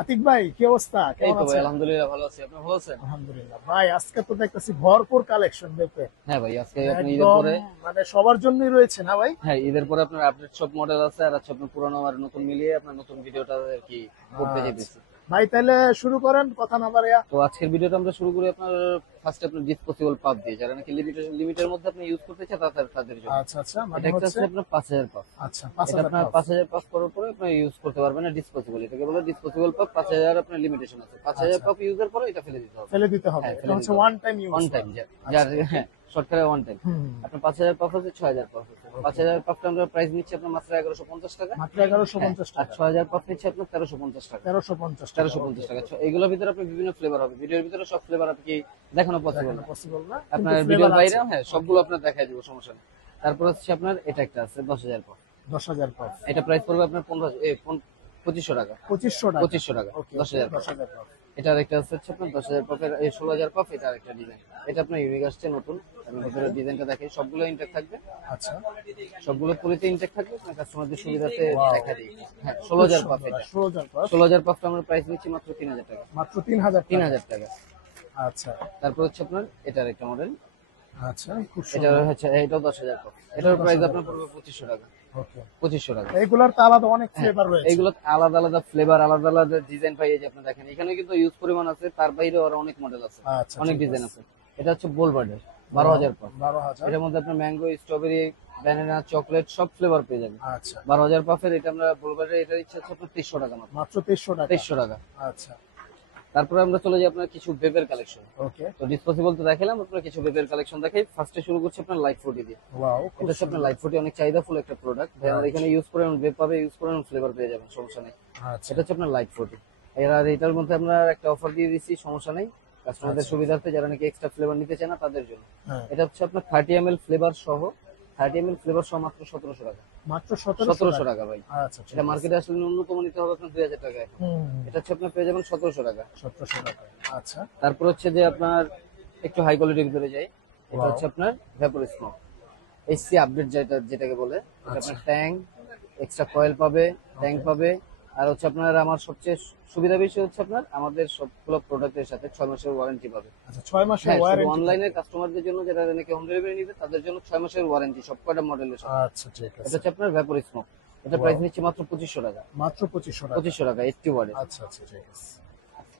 আতিক ভাই, কি অবস্থা? এই কেমন তো ভাই আছেন? আলহামদুলিল্লাহ ভালো আছি। আপনি ভালো আছেন? আলহামদুলিল্লাহ ভাই, আজকে তো দেখতেছি ভরপুর কালেকশন দেখতে। হ্যাঁ ভাই, আজকে আপনি ঈদের একদম পরে, মানে সবার জন্যই রয়েছে না ভাই? হ্যাঁ ঈদের পরে আপনার আপডেট সব মডেল আছে, আর হচ্ছে আপনার পুরানো আর নতুন মিলিয়ে আপনার নতুন ভিডিওটা আর কি করতে আচ্ছা চাইতেছি। ভাই, তাহলে শুরু করেন, কথা না বাড়িয়া। তো আজকের ভিডিওটা আমরা শুরু করি আপনার ফার্স্টে আপনার ডিসপোজেবল পাপ দিয়ে, যারা নাকি লিমিটের মধ্যে আপনি ইউজ করতে চান তাদের জন্য। আচ্ছা আচ্ছা, এটা মানে একটা হচ্ছে আছে আপনার 5000 পাপ। আচ্ছা, এটা 5,000 আপনার পাস। 5000 পাস করার পরে আপনি ইউজ করতে পারবেন না, ডিসপোজেবল। এটাকে বলে ডিসপোজেবল পাপ। 5000 আপনার লিমিটেশন আছে, 5000 আচ্ছা, পাপ ইউজের পরে এটা ফেলে দিতে হবে। ফেলে দিতে হবে, হ্যাঁ এটা ফেলে হচ্ছে দিতে হবে, one time use. One time. যার আচ্ছা। হ্যাঁ শর্টকারে ওয়ান টাইম। হুম। আপনার 5000 পাপ হচ্ছে 6000 পাপ হচ্ছে। ওকে। 5000 পাপটা আমরা প্রাইস নিচ্ছি আপনার মাত্র 1150 টাকা। মাত্র 1150 আর টাকা। 6000 পাপ নিচ্ছে আপনার 1350 টাকা। 1350 টাকা, 1350 ওকে। টাকা। এগুলোর ভিতরে আপনার বিভিন্ন ফ্লেভার হবে, ভিডিওর ভিতরে সব ফ্লেভার আপনি কি দেখানো পসিবল দেখানো না। পসিবল না, কিন্তু আপনার ফ্লেভার ভিডিওর বাইরে আছে। হ্যাঁ ওকে। সবগুলো আপনার দেখাই দিব, সমস্যা নেই। তারপর হচ্ছে আপনার এটা একটা আছে 10000 পাপ। 10,000 পাস। এটা প্রাইস পড়বে আপনার 2500 টাকা। 2500 টাকা। 2500 টাকা, ওকে ওকে, 10000 পাপ। 10,000 পাস। এটা আরেকটা আছে হচ্ছে আপনার 10000 পাপের, এই 16000 পাপ। এটা আরেকটা ডিজাইন, এটা আপনার ইউনিক আসছে নতুন। আমি ভিতরে ডিজাইনটা দেখাই, সবগুলো ইনটেক থাকবে, আচ্ছা। সবগুলো পুরিতে ইনটেক থাকবে। আপনার কাস্টমারদের সুবিধাতে ওয়াও, দেখা দিই। হ্যাঁ খুব 16000 পাপ। সুন্দর। এটা 16,000 পাস। 16000 পাপটা আমরা প্রাইস নিচ্ছি মাত্র 3000 টাকা। মাত্র 3,000 টাকা। 3000 টাকা। আচ্ছা তারপর হচ্ছে আপনার এটার একটা মডেল, আচ্ছা, খুব এটা সুন্দর। হচ্ছে এটাও 10000 পাপ। এটাও এটার প্রাইস 10,000 আপনার পাস। পড়বে 2500 টাকা। ওকে। 2500 টাকা। এইগুলার তো আলাদা অনেক হ্যাঁ, ফ্লেভার রয়েছে। এইগুলো আলাদা আলাদা ফ্লেভার, আলাদা আলাদা ডিজাইন পাই। এই যে আপনি দেখেন এখানে কিন্তু ইউজ পরিমাণ আছে, তার বাইরে আরো অনেক মডেল আছে, আচ্ছা, অনেক ঠিক ডিজাইন আছে। আছে। এটা হচ্ছে বোলবার্ডের 12000 পাপ। 12,000। এটার মধ্যে আপনার ম্যাঙ্গো, স্ট্রবেরি, ব্যানানা, চকলেট সব ফ্লেভার পেয়ে যাবেন। আচ্ছা, 12000 পাফের এটা আমরা বোলবার্ডের, এটা ইচ্ছে হচ্ছে আপনার 2300 টাকা মাত্র। মাত্র 2300 টাকা। 2300 টাকা। আচ্ছা। তারপরে আমরা চলে যাই আপনার কিছু বেবের কালেকশন। ওকে। তো ডিসপোজেবল তো দেখালাম, আপনার কিছু বেবের কালেকশন দেখাই। ফার্স্টে শুরু করছি আপনার লাইট 40 দিয়ে। ওয়াও, খুব এটা হচ্ছে আপনার সুন্দর। লাইট 40 অনেক চাহিদাফুল একটা প্রোডাক্ট ভাই। আমার রাইট। এখানে ইউজ করে বেব পাবে, ইউজ করে ফ্লেভার পেয়ে যাবেন, সমস্যা নেই। আচ্ছা এটা হচ্ছে আপনার লাইট 40। আর এটার মধ্যে আমরা একটা অফার দিয়ে দিচ্ছি, সমস্যা নেই, কাস্টমারদের আচ্ছা। সুবিধার্থে, যারা নাকি এক্সট্রা ফ্লেভার নিতে চায় না তাদের জন্য। হ্যাঁ। এটা হচ্ছে আপনার 30 ml ফ্লেভার সহ, 30 ml ফ্লেভার সহ মাত্র 1700 টাকা। মাত্র 1700 1700 টাকা। টাকা ভাই। আচ্ছা, ঠিক এটা আছে। মার্কেটে আসলে ন্যূনতম নিতে হবে আপনার 2000 টাকা এখন। হুম। এটা হচ্ছে আপনার পেয়ে যাবেন 1700 টাকা। 1700 টাকা। আচ্ছা। তারপর হচ্ছে যে আপনার একটু হাই কোয়ালিটির ভিতরে যাই। এটা ওয়াও। হচ্ছে আপনার ভ্যাপর স্মোক এসসি আপডেট, যেটাকে বলে। এটা আচ্ছা। আপনার ট্যাঙ্ক, এক্সট্রা কয়েল পাবে, ট্যাঙ্ক ওকে। পাবে। আর হচ্ছে আপনার আমার সবচেয়ে সুবিধা বেশি হচ্ছে আপনার আমাদের সবগুলো প্রোডাক্টের সাথে 6 মাসের ওয়ারেন্টি পাবে। আচ্ছা, 6 মাসের হ্যাঁ, শুধু ওয়ারেন্টি অনলাইনের থাকবে। কাস্টমারদের জন্য, যারা নাকি হোম ডেলিভারি নিবে তাদের জন্য 6 মাসের ওয়ারেন্টি সব কয়টা মডেলের সাথে। আচ্ছা, ঠিক এটা আছে। হচ্ছে আপনার ভ্যাপর স্মোক। এটা ওয়াও, প্রাইস নিচ্ছে মাত্র 2500 টাকা। মাত্র 2500 টাকা। 2500 টাকা 80 ওয়ার্ডের। আচ্ছা আচ্ছা, ঠিক আছে।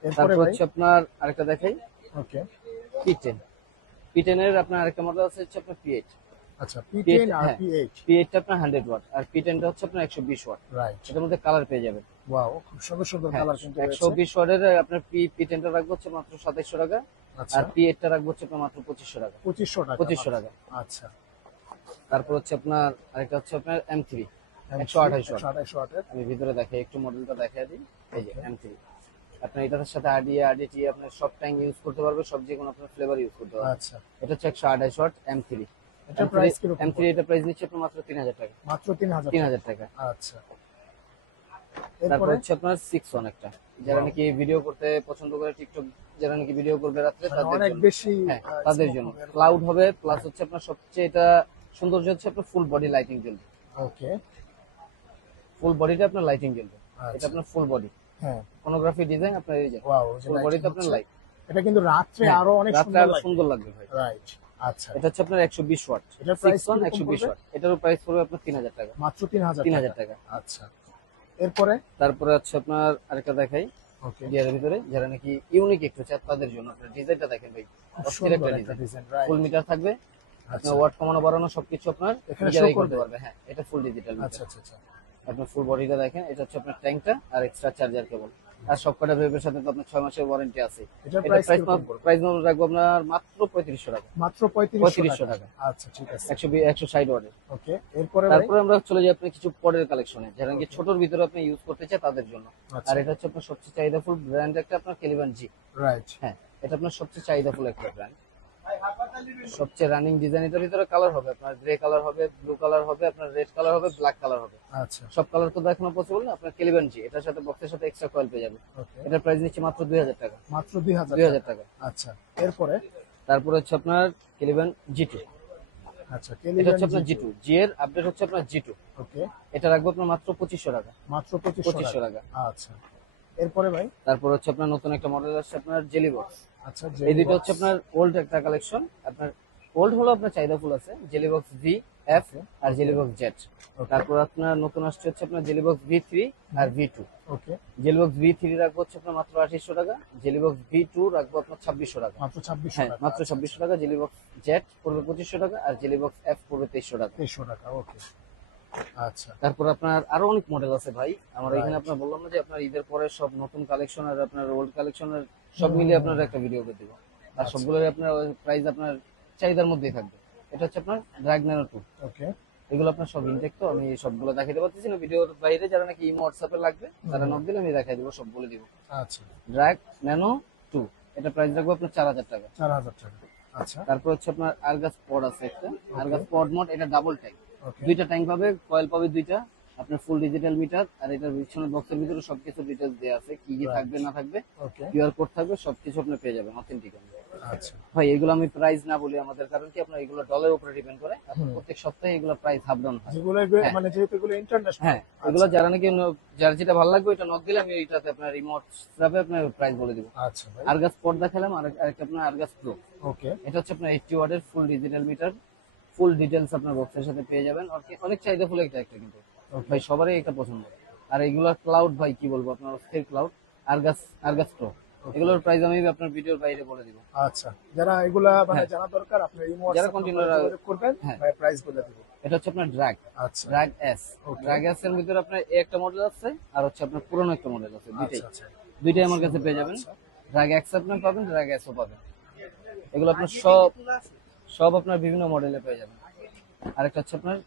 এরপরে তারপর ভাই। হচ্ছে আপনার আরেকটা দেখাই, ওকে। P10। P10 এর আপনার আরেকটা মডেল আছে হচ্ছে আপনার P8। আচ্ছা, P8 P10 আর হ্যাঁ, P8। P8 টা আপনার 100 ওয়াট, আর P10 টা হচ্ছে আপনার 120 ওয়াট। রাইট। এটার মধ্যে কালার পেয়ে যাবেন। ওয়াও, খুব সুন্দর সুন্দর হ্যাঁ, কালার কিন্তু রয়েছে। 120 ওয়াটের আপনার P10 টা রাখবো হচ্ছে মাত্র 2700 টাকা। আচ্ছা, আর P8 টা রাখবো হচ্ছে আপনার মাত্র 2500 টাকা। 2500 টাকা। 2500 মাত্র। টাকা। আচ্ছা। তারপর হচ্ছে আপনার আরেকটা হচ্ছে আপনার M3 M3 128 ওয়াট। 128 ওয়াটের। আমি ভিতরে দেখাই, একটু মডেলটা দেখাই দিই। এই যে ওকে। M3, আপনার এটার সাথে RDA RDT আপনার সব ট্যাঙ্ক ইউজ করতে পারবে, সব যে কোনো আপনার ফ্লেভার ইউজ করতে পারবে। আচ্ছা, এটা হচ্ছে 128 ওয়াট M3। এটার প্রাইস কিরকম? M3 এটা প্রাইস নিচ্ছে আপনার মাত্র 3000 টাকা। মাত্র 3000 টাকা। 3000 টাকা। আচ্ছা। তারপর এরপরে। হচ্ছে আপনার 6 একটা, যারা নাকি ভিডিও করতে পছন্দ করে, টিকটক যারা নাকি ভিডিও করবে রাত্রে মানে তাদের অনেক জন্য। বেশি হ্যাঁ, তাদের জন্য ক্লাউড হবে, প্লাস হচ্ছে আপনার সবচেয়ে এটা সৌন্দর্য হচ্ছে আপনার ফুল বডি লাইটিং জ্বলবে। ওকে। ফুল বডিটা আপনার লাইটিং জ্বলবে। এটা আচ্ছা। আপনার ফুল বডি হ্যাঁ। ফোনোগ্রাফি ডিজাইন আপনার, এই যে ওয়াও, যে ফুল লাইটিং বডিতে আপনার হচ্ছে, লাইট। এটা কিন্তু রাত্রে আরো অনেক রাত্রে সুন্দর আরো লাগে। সুন্দর লাগবে ভাই। রাইট। আচ্ছা। এটা হচ্ছে আপনার 120 ওয়াট। এটার প্রাইস 6 কিরকম 120 পড়বে? ওয়াট। এটারও প্রাইস পড়বে আপনার 3000 টাকা। মাত্র 3000 3000 টাকা। টাকা। আচ্ছা। এরপরে। তারপরে হচ্ছে আপনার আরেকটা দেখাই ওকে। গিয়ারের ভিতরে, যারা নাকি ইউনিক একটু চায় তাদের জন্য। আপনার ডিজাইনটা দেখেন ভাই, খুব অস্থির সুন্দর একটা একটা ডিজাইন। ডিজাইন। রাইট। ফুল মিটার থাকবে, আচ্ছা। আপনার ওয়াট কমানো বাড়ানো সবকিছু আপনার এখানে নিজেরাই show করতে করবে? পারবে। হ্যাঁ, এটা ফুল ডিজিটাল আচ্ছা মিটার। আচ্ছা আচ্ছা। আপনার ফুল বডিটা দেখেন, এটা হচ্ছে আপনার ট্যাঙ্কটা আর এক্সট্রা চার্জার কেবল। আর সবকটা ভেবের সাথে তো আপনার 6 মাসের ওয়ারেন্টি আছে। এটার এটা প্রাইস প্রাইস কিরকম পড়বে? প্রাইস রাখবো আপনার মাত্র 3500 টাকা। মাত্র 3500 3500 টাকা। টাকা। আচ্ছা, ঠিক আছে। 160 ওয়াটের। ওকে। এরপরে ভাই। তারপরে আমরা চলে যাই আপনার কিছু পরের কালেকশনে, যারা নাকি ছোটর ভিতরে আপনি ইউজ করতে চায় তাদের জন্য। আচ্ছা। আর এটা হচ্ছে আপনার সবচেয়ে চাহিদাফুল ব্র্যান্ড একটা, আপনার কেলিবান জি। রাইট। হ্যাঁ, এটা আপনার সবচেয়ে চাহিদাফুল একটা ব্র্যান্ড, সবচেয়ে রানিং ডিজাইন। এটার ভিতরে কালার হবে আপনার গ্রে কালার হবে, ব্লু কালার হবে, আপনার রেড কালার হবে, ব্ল্যাক কালার হবে। আচ্ছা। সব কালার তো দেখানো পসিবল না। আপনার কেলিবান জি, এটার সাথে বক্সের সাথে এক্সট্রা কয়েল পেয়ে যাবে। ওকে। এটার প্রাইস নিচ্ছে মাত্র 2000 টাকা। মাত্র 2000 2000 টাকা। আচ্ছা। এরপরে। তারপরে হচ্ছে আপনার কেলিবান জি2। আচ্ছা, এটা কেলিবান হচ্ছে আপনার G2। জি2, জি এর আপডেট হচ্ছে আপনার জি2। ওকে। এটা রাখবো আপনার মাত্র 2500 টাকা। মাত্র 2500 2500 টাকা। টাকা। আচ্ছা। এরপরে ভাই তারপর হচ্ছে আপনার নতুন একটা মডেল আসছে আপনার জেলি বক্স। আচ্ছা এই দুটো হচ্ছে আপনার ওল্ড একটা কালেকশন। আপনার ওল্ড হলো আপনার চাহিদা ফুল আছে, jelly box V F R jelly box Z. তারপর আপনার নতুন আসছে হচ্ছে আপনার জেলি বক্স ভি থ্রি আর ভি টু। ওকে জেলি বক্স ভি থ্রি রাখবো হচ্ছে আপনার মাত্র 2800 টাকা, জেলি বক্স ভি টু রাখবো আপনার 2600 টাকা। মাত্র 2600 হ্যাঁ টাকা মাত্র 2600 টাকা। জেলি বক্স জেড পড়বে 2500 টাকা আর জেলি বক্স এফ পড়বে 2300 টাকা। 2300 টাকা ওকে আচ্ছা তারপর আপনার আরো অনেক মডেল আছে ভাই আমার Right. এখানে। আপনার বললাম না যে আপনার ঈদের পরে সব নতুন কালেকশন আর আপনার ওল্ড কালেকশনের সব মিলিয়ে আপনার একটা ভিডিও করে দিব। আর আচ্ছা। সবগুলোর আপনার প্রাইস আপনার চাহিদার মধ্যেই থাকবে। এটা হচ্ছে আপনার ড্রাগ ন্যানো 2। ওকে এগুলো আপনার সব ইনটেক, তো আমি সবগুলো দেখাতে পারতেছি না ভিডিওর বাইরে। যারা নাকি ইমো হোয়াটসঅ্যাপে লাগবে তারা নক দিলে আমি দেখাই দিব, সব বলে দিব। আচ্ছা ড্রাগ ন্যানো 2 এটা প্রাইস রাখবো আপনার 4000 টাকা। 4000 টাকা আচ্ছা তারপর হচ্ছে আপনার আরগাস পড আছে একটা, আরগাস পড মোড। এটা ডাবল ট্যাঙ্ক, ওকে দুইটা ট্যাঙ্ক পাবে, কয়েল পাবে দুইটা, আপনার ফুল ডিজিটাল মিটার। আর এটার পিছনে বক্সের ভিতরে সবকিছু ডিটেইলস দেওয়া আছে, কি কি Right. থাকবে না থাকবে, ওকে কিউআর কোড থাকবে, সবকিছু আপনি পেয়ে যাবেন অথেন্টিক। আচ্ছা ভাই এগুলো আমি প্রাইস না বলি আমাদের, কারণ কি আপনার এগুলো ডলারের উপরে ডিপেন্ড করে। আপনার হুম। প্রত্যেক সপ্তাহে এগুলো প্রাইস হাফ ডাউন হয়। যেগুলো হ্যাঁ। মানে যেহেতু এগুলো ইন্টারন্যাশনাল হ্যাঁ এগুলো যারা নাকি যার যেটা ভালো লাগবে ওইটা নক দিলে আমি এইটাতে আপনার রিমোট হিসাবে আপনার প্রাইস বলে দিব। আচ্ছা ভাই আরগাস পড দেখালাম, আরেকটা আপনার আরগাস প্রো। ওকে এটা হচ্ছে আপনার 80 ওয়াটের full digital meter, full details আপনার বক্সের সাথে পেয়ে যাবেন। অনেক চাহিদা ফুল একটা কিন্তু ভাই, সবারই এটা পছন্দ। আর এগুলো ক্লাউড ভাই কি বলবো, আপনার অস্থির ক্লাউড। আরগাস প্রো এগুলোর প্রাইস আমি আপনার ভিডিওর বাইরে বলে দিব। আচ্ছা যারা এগুলা মানে হ্যাঁ। জানা দরকার আপনি ইমো যারা WhatsApp continue যোগাযোগ করবেন হ্যাঁ। ভাই প্রাইস বলে দিব এটা হচ্ছে আপনার ড্রাগ আচ্ছা drug S. Okay. Drug S এর ভিতরে আপনার একটা মডেল আছে আর হচ্ছে আপনার পুরনো একটা মডেল আছে, দুইটাই আচ্ছা আচ্ছা দুইটাই আমার কাছে পেয়ে যাবেন। আচ্ছা। ড্রাগ এক্স আপনার পাবেন, ড্রাগ এসও পাবেন। এগুলো আপনার সব আপনার বিভিন্ন মডেলে পেয়ে যাবেন। আরেকটা হচ্ছে আপনার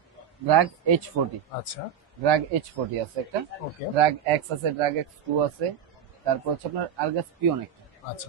ড্রাগ H40, আচ্ছা ড্রাগ H40 আছে একটা, ওকে ড্রাগ এক্স আছে, ড্রাগ এক্স 2 আছে। তারপর হচ্ছে আপনার আরগাস পিওন একটা। আচ্ছা